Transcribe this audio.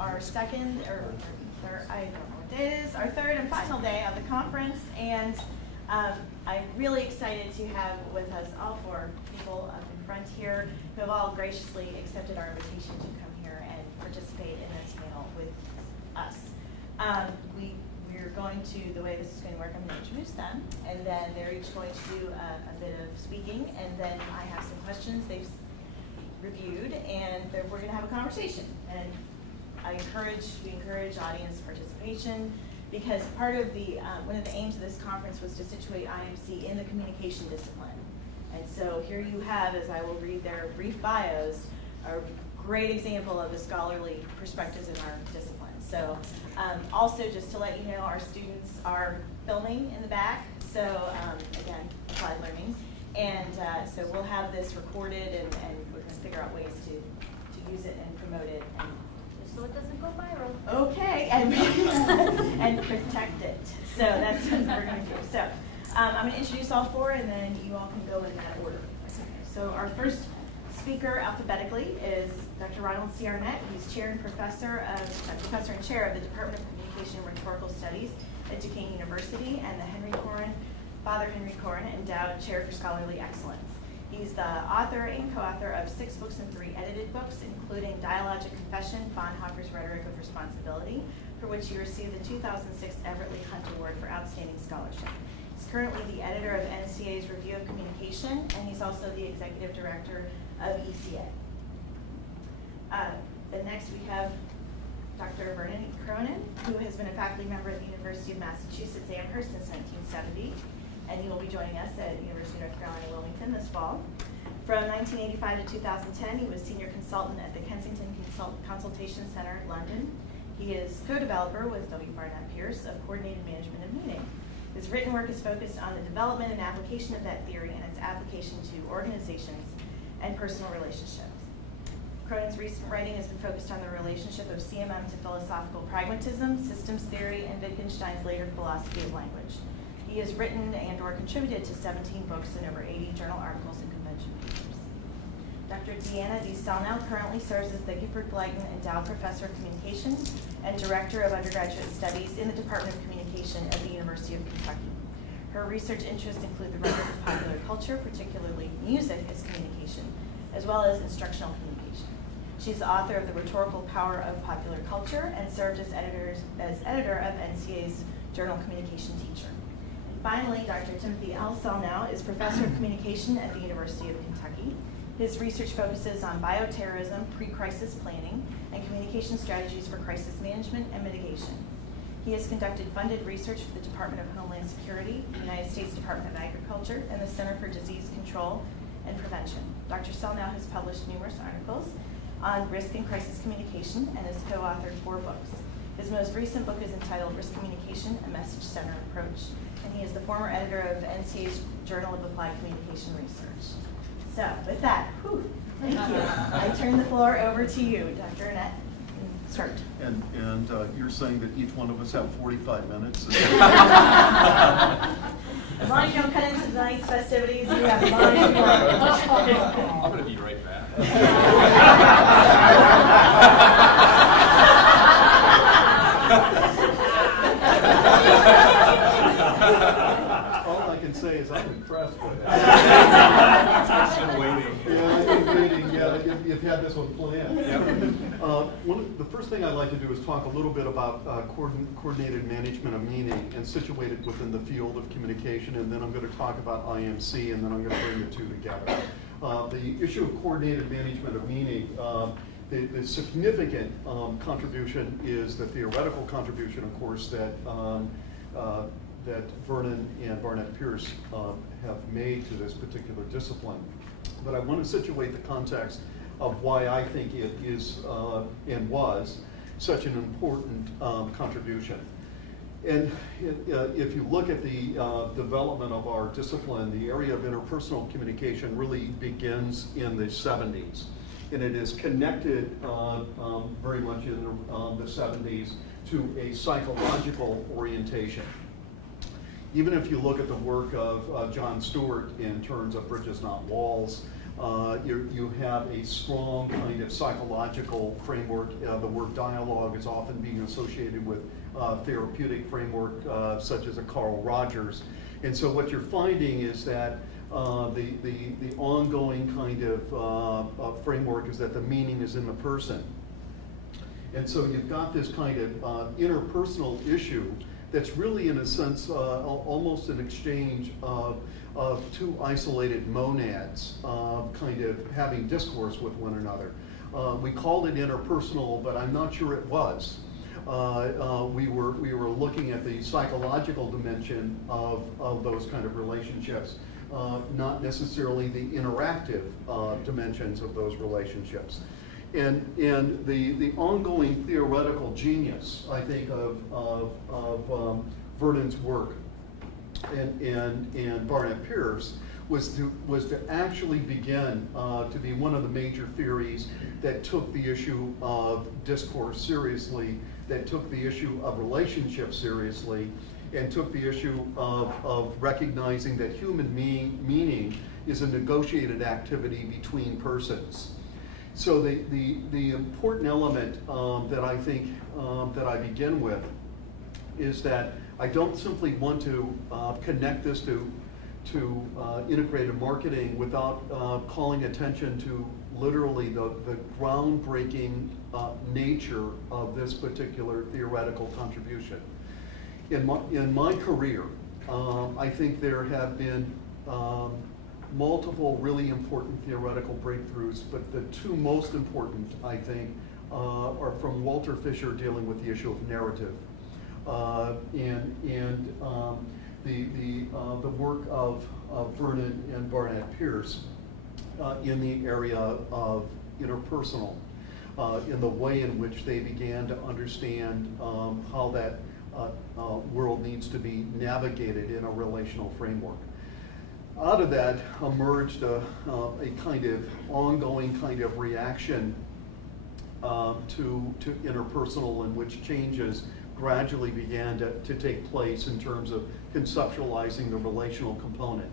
our second, or third, I don't know what day it is, our third and final day of the conference, and I'm really excited to have with us all four people up in front here who have all graciously accepted our invitation to come here and participate in this panel with us. We're going to, the way this is going to work, I'm going to introduce them, and then they're each going to do a bit of speaking, and then I have some questions they've reviewed, and we're going to have a conversation. And we encourage audience participation, because part of the, one of the aims of this conference was to situate IMC in the communication discipline. And so here you have, as I will read their brief bios, a great example of the scholarly perspectives in our discipline. So also just to let you know, our students are filming in the back. So again, applied learning. And so we'll have this recorded, and we're going to figure out ways to use it and promote it. And just so it doesn't go viral. Okay, and protect it. So that's what we're going to do. So I'm going to introduce all four, and then you all can go in that order. So our first speaker alphabetically is Dr. Ronald C. Arnett. He's chair and professor and chair of the Department of Communication and Rhetorical Studies at Duquesne University, and the Father Henry Corin Endowed Chair for Scholarly Excellence. He's the author and co-author of 6 books and 3 edited books, including Dialogic Confession, Bonhoeffer's Rhetoric of Responsibility, for which he received the 2006 Everett Lee Hunt Award for Outstanding Scholarship. He's currently the editor of NCA's Review of Communication, and he's also the executive director of ECA. Then next we have Dr. Vernon Cronin, who has been a faculty member at the University of Massachusetts Amherst since 1970, and he will be joining us at University of North Carolina, Wilmington this fall. From 1985 to 2010, he was senior consultant at the Kensington Consultation Center, London. He is co-developer with W. Barnett Pierce of Coordinated Management of Meaning. His written work is focused on the development and application of that theory and its application to organizations and personal relationships. Cronin's recent writing has been focused on the relationship of CMM to philosophical pragmatism, systems theory, and Wittgenstein's later philosophy of language. He has written and or contributed to 17 books and over 80 journal articles and convention papers. Dr. Deanna D. Salnow currently serves as the Gifford Blyton Endowed Professor of Communication and Director of Undergraduate Studies in the Department of Communication at the University of Kentucky. Her research interests include the rhetoric of popular culture, particularly music as communication, as well as instructional communication. She's the author of The Rhetorical Power of Popular Culture and served as editor of NCA's Journal Communication Teacher. And finally, Dr. Timothy L. Salnow is Professor of Communication at the University of Kentucky. His research focuses on bioterrorism, pre-crisis planning, and communication strategies for crisis management and mitigation. He has conducted funded research for the Department of Homeland Security, the United States Department of Agriculture, and the Center for Disease Control and Prevention. Dr. Salnow has published numerous articles on risk and crisis communication and has co-authored 4 books. His most recent book is entitled Risk Communication, a Message-Centered Approach, and he is the former editor of NCA's Journal of Applied Communication Research. So with that, thank you. I turn the floor over to you, Dr. Arnett. Start. And you're saying that each one of us have 45 minutes? As long as you don't cut into tonight's festivities, you have a lot of work. I'm going to be right back. All I can say is I'm impressed with that. I've been waiting. Yeah, I've been waiting. Yeah, you've had this one planned. Yep. The first thing I'd like to do is talk a little bit about coordinated management of meaning and situate it within the field of communication, and then I'm going to talk about IMC, and then I'm going to bring the two together. The issue of coordinated management of meaning, the significant contribution is the theoretical contribution, of course, that Vernon and Barnett Pierce have made to this particular discipline. But I want to situate the context of why I think it is and was such an important contribution. And if you look at the development of our discipline, the area of interpersonal communication really begins in the 70s. And it is connected very much in the 70s to a psychological orientation. Even if you look at the work of John Stewart in terms of Bridges Not Walls, You have a strong kind of psychological framework. The word dialogue is often being associated with therapeutic framework, such as a Carl Rogers. And so what you're finding is that the ongoing kind of framework is that the meaning is in the person. And so you've got this kind of interpersonal issue that's really, in a sense, almost an exchange of two isolated monads kind of having discourse with one another. We called it interpersonal, but I'm not sure it was. We were looking at the psychological dimension of those kind of relationships, not necessarily the interactive dimensions of those relationships. And the ongoing theoretical genius, I think, of Vernon's work and Barnett Pierce was to actually begin to be one of the major theories that took the issue of discourse seriously, that took the issue of relationships seriously, and took the issue of recognizing that human meaning is a negotiated activity between persons. So the important element that I think that I begin with is that I don't simply want to connect this to integrated marketing without calling attention to literally the groundbreaking nature of this particular theoretical contribution. In my career, I think there have been multiple really important theoretical breakthroughs, but the two most important, I think, are from Walter Fisher dealing with the issue of narrative, and the work of Vernon and Barnett Pierce in the area of interpersonal, in the way in which they began to understand how that world needs to be navigated in a relational framework. Out of that emerged a kind of ongoing kind of reaction to interpersonal, in which changes gradually began to take place in terms of conceptualizing the relational component.